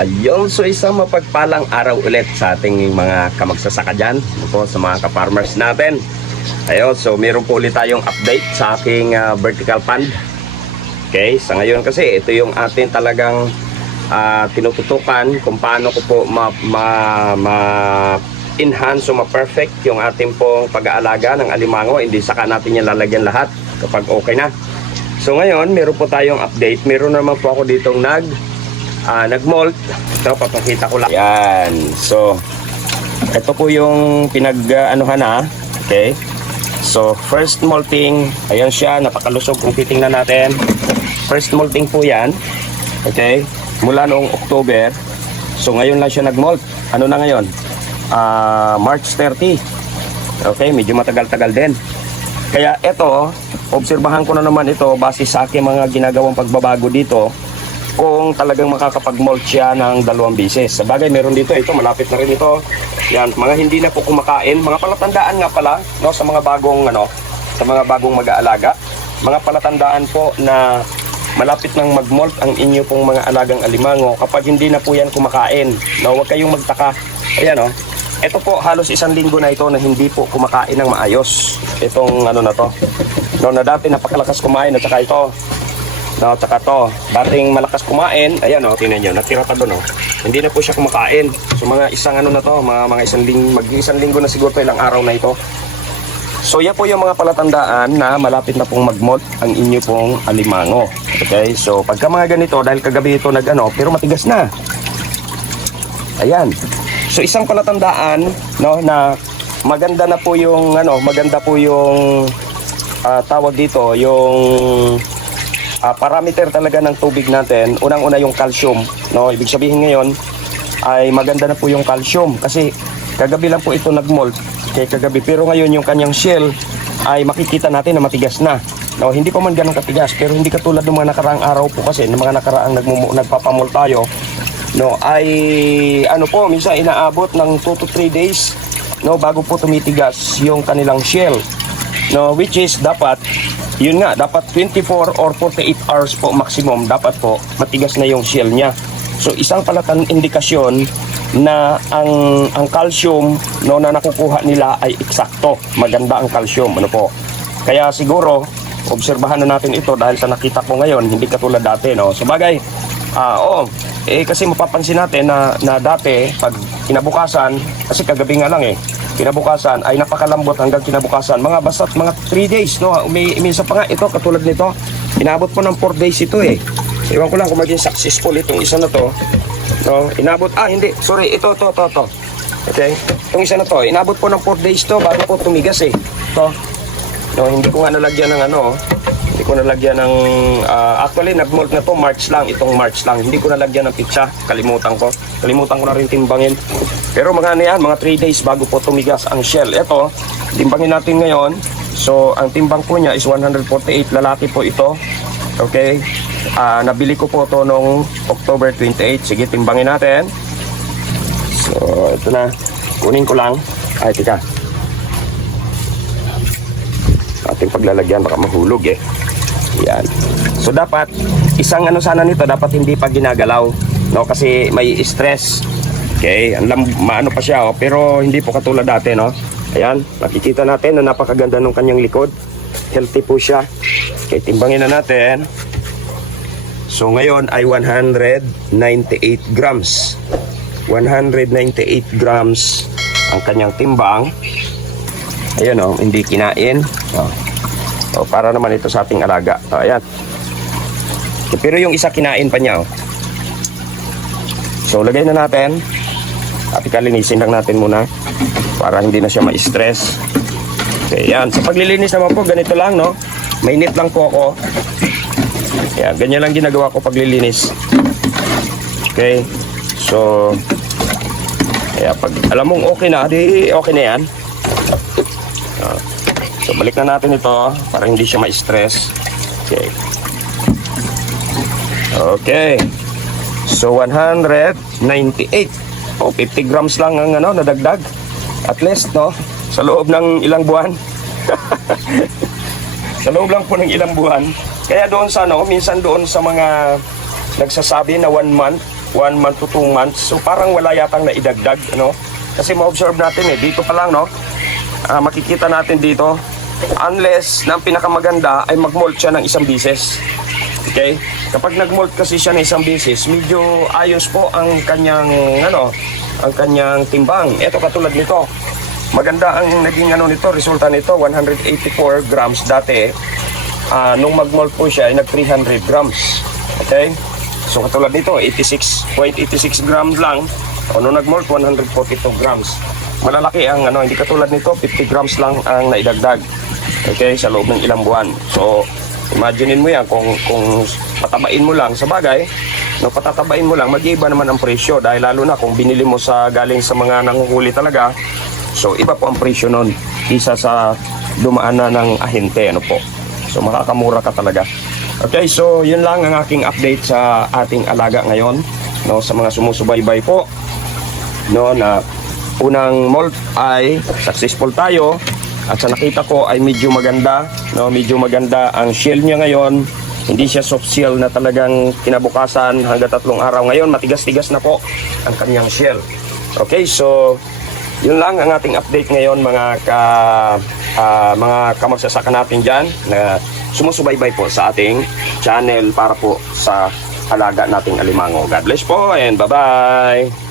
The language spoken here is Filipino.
Ayun, so isang mapagpalang araw ulit sa ating mga kamagsasaka dyan, po, sa mga ka-farmers natin. Ayun, so meron po ulit tayong update sa aking vertical pond. Okay, sa ngayon kasi ito yung atin talagang tinututukan kung paano ko po ma-enhance o ma-perfect yung ating pong pag-aalaga ng alimango. Hindi saka natin yan lalagyan lahat kapag okay na. So ngayon, meron po tayong update. Meron naman po ako ditong nag-molt. Ito, papakita ko lang. Yan. So, ito po yung pinag-anuhan na. Okay. So, first molting. Ayan siya. Napakalusog kung titingnan natin. First molting po yan. Okay. Mula noong October. So, ngayon lang siya nag-molt. Ano na ngayon? March 30. Okay. Medyo matagal-tagal din. Kaya ito, obserbahan ko na naman ito base sa aking mga ginagawang pagbabago dito. Kung talagang makakapag-molt siya ng 2 beses. Sa bagay, meron dito, ito, malapit na rin ito. Yan, mga hindi na po kumakain. Mga palatandaan nga pala, no, sa mga bagong, sa mga bagong mag-aalaga. Mga palatandaan po na malapit nang mag-molt ang inyo pong mga alagang alimango kapag hindi na po yan kumakain. No, huwag kayong magtaka. Ayan, ito po, halos 1 linggo na ito na hindi po kumakain ng maayos. Itong, na to. No, na dati napakalakas kumain, at saka ito. No, tsaka to, dating malakas kumain, ayan tingnan nyo, natira pa doon Hindi na po siya kumakain. So mga isang na to, mga isang linggo na siguro to, ilang araw na ito. So yan po yung mga palatandaan na malapit na pong mag-molt ang inyo pong alimango. Okay, so pagka mga ganito, dahil kagabi ito pero matigas na. Ayan. So isang palatandaan, na maganda na po yung, tawag dito, yung parameter talaga ng tubig natin. Unang-una yung calcium, ibig sabihin ngayon ay maganda na po yung calcium kasi kagabi lang po ito nag-molt, kagabi, pero ngayon yung kanyang shell ay makikita natin na matigas na. Hindi pa man ganun katigas, pero hindi katulad ng mga nakaraang araw po kasi ng mga nakaraang nagpapamol tayo, ay minsan inaabot ng 2 to 3 days bago po tumitigas yung kanilang shell, which is dapat dapat 24 or 48 hours po maximum, dapat po matigas na yung shell niya. So isang indikasyon na ang calcium na nakukuha nila ay eksakto, maganda ang calcium, Kaya siguro obserbahan na natin ito dahil sa nakita ko ngayon, hindi katulad dati, So bagay, kasi mapapansin natin na dati pag kinabukasan, kasi kagabi nga lang kinabukasan ay napakalambot hanggang kinabukasan. Mga basta't mga 3 days, minsan pa nga ito, katulad nito, inabot po ng 4 days ito Ewan ko lang kung maging successful itong isa na to. Inabot, hindi, sorry, ito. Okay, itong isa na to, inabot po ng 4 days to bago po tumigas hindi ko nga nalagyan ng hindi ko nalagyan ng, actually nag-molt na to March lang, itong March lang. Hindi ko nalagyan ng pitsa, kalimutan ko na rin timbangin. Pero mga mga 3 days bago po tumigas ang shell. Ito, timbangin natin ngayon. So, ang timbang po niya is 148, lalaki po ito. Okay, nabili ko po ito noong October 28. Sige, timbangin natin. So, ito na, kunin ko lang. Ay, tika, ating paglalagyan, baka mahulog yan. So dapat isang sana nito, dapat hindi pa ginagalaw, kasi may stress. Okay, maano pa siya pero hindi po katulad dati, Ayan, nakikita natin na napakaganda ng kanyang likod. Healthy po siya. Okay, timbangin na natin. So ngayon ay 198 grams. 198 grams ang kanyang timbang. Ayan hindi kinain. Para naman ito sa ating alaga. Ayan. Pero yung isa kinain pa niya. So lagay na natin. At ikalinisin lang natin muna para hindi na siya ma-stress. Okay, yan. Sa paglilinis naman po, ganito lang, Mainit lang po ako. Yan, ganyan lang ginagawa ko paglilinis. Okay. So, pag alam mong okay na, di okay na yan. So balik na natin ito para hindi siya ma-stress. Okay. Okay. So 198. 50 grams lang ang nadagdag. At least sa loob ng ilang buwan. Sa loob lang po ng ilang buwan. Kaya doon sa ano, minsan doon sa mga nagsasabi na 1 month, 1 month to 2 months. So parang wala yatang naidagdag, ano? Kasi ma-observe natin dito pa lang, no? Makikita natin dito, unless na ang pinakamaganda ay mag-molt siya ng isang bisis. Okay? Kapag nag-molt kasi siya ng isang bisis, medyo ayos po ang kanyang, ang kanyang timbang. Ito katulad nito. Maganda ang naging nito, resulta nito, 184 grams dati. Nung mag-molt po siya ay nag 300 grams. Okay? So katulad nito, 86.86 grams lang. O nung nag-molt, 142 grams. Malalaki ang hindi katulad nito, 50 grams lang ang naidagdag. Okay, sa loob ng ilang buwan. So, imaginein mo yan kung patabain mo lang sa bagay, no, patatabain mo lang, mag-iiba naman ang presyo dahil lalo na kung binili mo sa galing sa mga nanguhuli talaga. So, iba po ang presyo nun isa sa dumaan na ng ahente, ano po. So, makakamura ka talaga. Okay, so yun lang ang aking update sa ating alaga ngayon, no, sa mga sumusubaybay po, no, na unang molt ay successful tayo at sa nakita ko ay medyo maganda, no, medyo maganda ang shell niya ngayon. Hindi siya soft shell na talagang kinabukasan hanggang 3 araw. Ngayon matigas-tigas na po ang kanyang shell. Okay, so yun lang ang ating update ngayon mga kamagsasaka natin dyan na sumusubaybay po sa ating channel para po sa alaga nating alimango. God bless po and bye-bye!